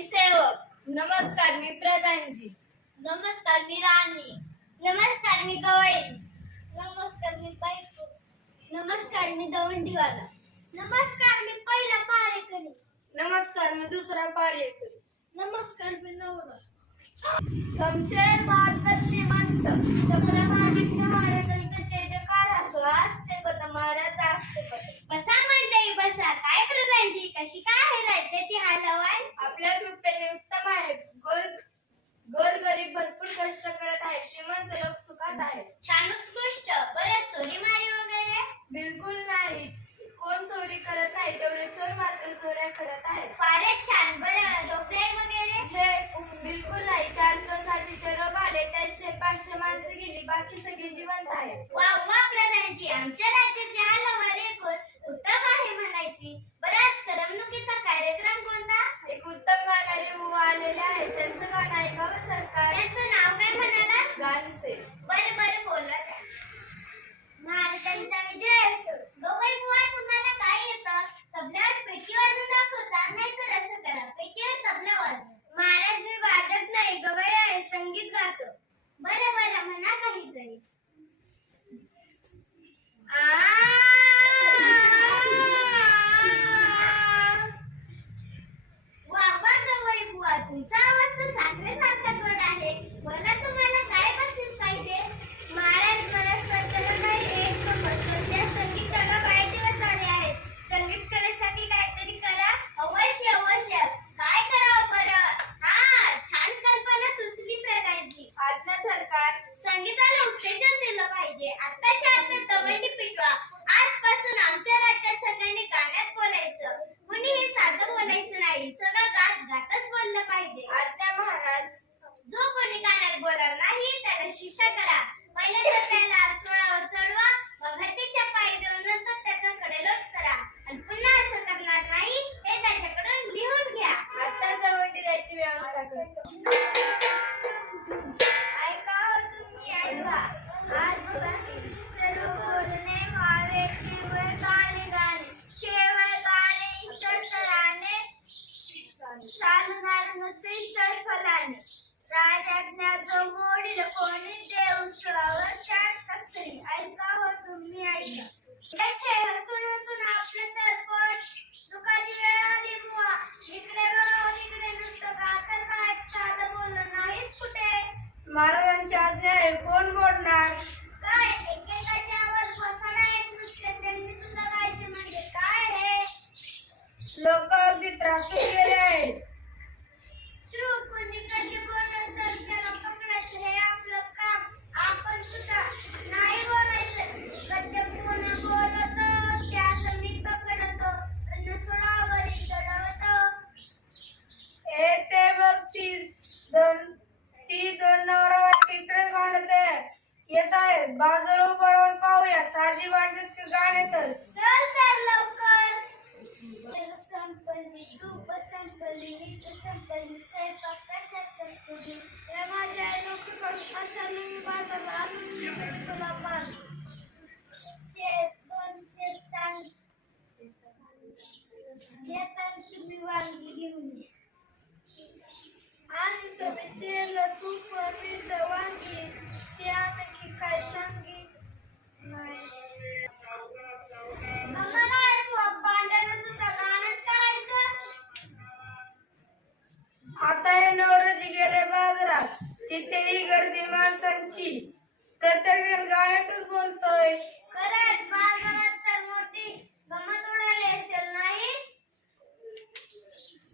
मी सेवक. नमस्कार, मी प्रधानजी. नमस्कार, मी राणी. नमस्कार, मी गवळी. नमस्कार, मी बायको. नमस्कार, मी दवंडीवाला. नमस्कार, मी पहिला पारेकरी. नमस्कार, मी दुसरा पारेकरी. नमस्कार, मी नवरा. शमशेर बहादर श्रीमंत चक्रमादित्य महाराजांचे जयजयकार असो. असते पत महाराज असते पत. बसा मंडळी बसा. काय प्रधानजी, कशी काय आहे राज्याची हालचाल? आपल्या कृपेने उत्तम आहे. गोरगरीब भरपूर कष्ट करत आहे. श्रीमंत लोक सुखात आहेत. छान उत्कृष्ट. बरं चोरी मारी वगैरे? बिलकुल नाही. कोण चोरी करत नाही, तेवढे चोर मात्र चोऱ्या करत आहेत. फारच छान. बरं डोकलाय वगैरे? बिलकुल नाही. 4 दिवसाचे रोग आले, त्याचे 500 माणसं गेली, बाकी सगळी जिवंत आहेत. वा वा प्रधानजी, आमच्या राज्याची हालचाल एकूण उत्तम आहे म्हणायची. बरं आज करमणुकीचा कार्यक्रम कोणता? एक उत्तम गाणारे मुलं आलेले आहेत. त्यांचं गाणं ऐकावं सरकार. त्यांचं नाव काय म्हणाला? गानसे. बरं बरं बोला. महाराजांचा विजय असो. गवई बुवा, तुम्हाला काय येतं? तबल्यावर पेटी वाजवून दाखवता, नाहीतर असं करा, पेटीवर तबला वाजवा. महाराज, मी वाजत नाही, गवई आहे, संगीत गातो. बरं बरं म्हणा काहीतरी. वा वा गवई बुवा, तुमचा आवाज तर साखरेसारखा गोड आहे. बोला, तुम्हाला काय बक्षीस पाहिजे? महाराज, मला स्वतःला नाही एक सध्या संगीताला वाईट दिवस आले आहेत. संगीत कलेसाठी काहीतरी करा. अवश्य अवश्य. काय करावं बरं? हा, छान कल्पना सुचली प्रधानजी. आज्ञा सरकार. संगीताला उत्तेजन दिलं पाहिजे. आत्ताच्या आता दवंडी पिटवा. आजपासून आमच्या राज्यात सगळ्यांनी गाण्यात बोलायचं. कुणीही साधं बोलायचं नाही, सगळं गातच बोललं पाहिजे. आज्ञा महाराज. जो कोणी गाण्यात बोलणार नाही त्याला शिक्षा करा. पहिल्यांदा त्याला आरसोळावर चढवा, मग हत्तीच्या पायी देऊन नंतर त्याचा कडेलोट करा आणि पुन्हा असं करणार नाही हे त्याच्याकडून लिहून घ्या. आता दवंडी द्यायची व्यवस्था करतो. ऐका हो तुम्ही, ऐका. आजपासून सर्व बोलणे व्हावे केवळ गाणे गाणे. केवळ गाणे इतर तराने. चालणार नसेल तर फलाने. राजाज्ञा जो मोडील कोणी देव सुळावर 4 अक्षरी. ऐका हो तुम्ही, ऐका. त्याचे हसून हसून आपले तरपट. दुःखाची वेळ आली बुवा. इकडे बघा, इकडे नुसतं गातं काय, साधं बोलणं नाहीच कुठे. महाराजांची आज्ञा आहे, कोण बोलणार? काय एकेकाचे आवाज घोसाडा येत नसते, त्यांनी सुद्धा गायचे म्हणजे काय हे? लोक अगदी त्रासून गेले आहेत. चूक कोणी कधी बोललं तर त्याला पकडायचं, हे आपलं काम. आपण सुद्धा नाही बोलायचं. कधी कोण बोलतो त्याचं मी पकडतो आणि सुळावर चढवतो. हे ते बघ, ती दोन नवरा इकडे गाणं येत आहेत. बाजूला उभं राहून पाहूया, साधी वाटत गाणे तर. चल तर लवकर. संपली तूप संपली नीट संपली स्वयंपाक कशाचा तुझी. माझ्या अचानक मी बाजारला आणून तुला पान. शेतात तुम्ही वांगी घेऊन ये. आणि तुम्ही तेल तूप मीठ वांगी त्यापैकी काय सांगी नाही. आम्हाला ऐकू, भांड्यानं सुद्धा गाणं करायचं. आता हे नवरोजी गेले बाजारात, तिथेही गर्दी माणसांची. प्रत्येक जण गाण्यातच बोलतोय. खरंच बाजारात तर मोठी गंमत उडाली असेल नाही?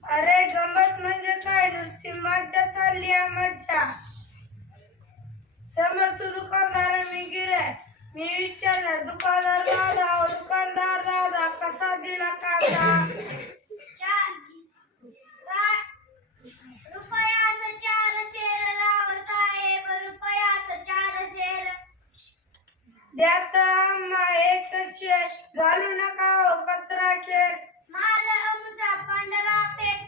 अरे गंमत म्हणजे काय, नुसती मज्जा चालली आहे, मज्जा. समज तू दुकानदार, मी गिऱ्हाईक. मी विचारणार, दुकानदार दादा, दुकानदार दादा कसा दिला कांदा? रुपयाचं 4 शेर राव साहेब, रुपयाचं 4 शेर. द्या तर आम्हा एक शेर, घालू नका हो कचरा खेळ. माल आमचा पांढरा पेट,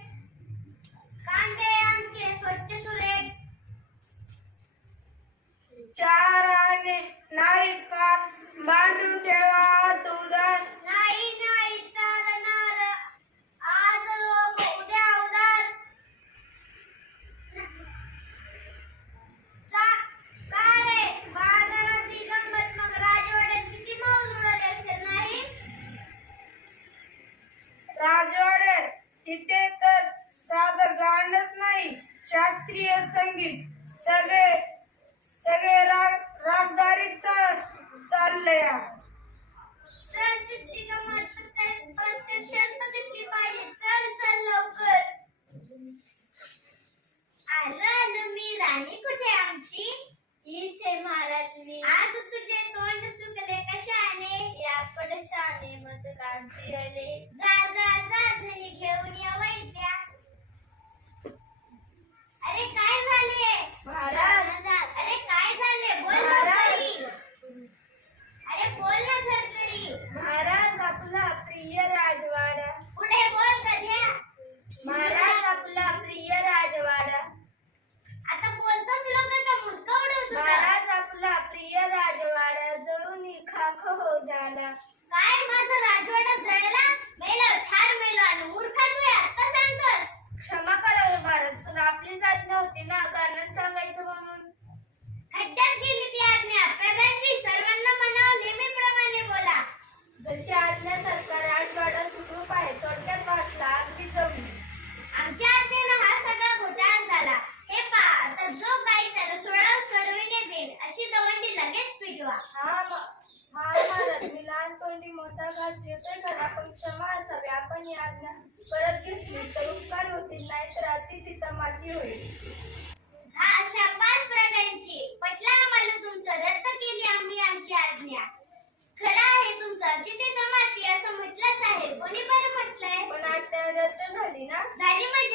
कांदे आमचे स्वच्छ सुरेख. 4 आणे नाही पाच, मांडून ठेवा हात उदार. नाही नाही चालणार, आज लोक उद्या उदार. महाराज आपला प्रिय राजवाडा जळून खाक हो झाला. काय माझा राजवाडा जळला? मेलो ठार मेलो आणि मूर्खा तू आता सांगतोस? क्षमा करा हो महाराज, पण आपली जात नव्हती ना गाणं सांगायचं म्हणून. खड्ड्यात गेली ती आज्ञा. प्रधानजी, सर्वांना म्हणावं नेहमीप्रमाणे बोला. जशी आज्ञा सरकार राजवाडा सुखरूप आहे, थोडक्यात वाचला अगदी जमली. आमच्या आज्ञेनं हा सगळा घोटाळा झाला. हे पहा, आता जो काही त्याला सोडाव चढविणे देईल अशी दवंडी लगेच पिटवा. महाराज, मी लहान तोंडी मोठा घास येतोय खरा, पण क्षमा असावी. आपण ही आज्ञा परत घेतली तर उपकार होतील, नाहीतर अति तिथं माती होईल. हा शाबास प्रधानजी, पटलं आम्हाला तुमचं. रद्द केली आम्ही आमची आज्ञा. खरं आहे तुमचं, अतिथी जमाती असं म्हटलंच आहे. कोणी बरं म्हटलंय? पण आज्ञा रद्द झाली ना. झाली म्हणजे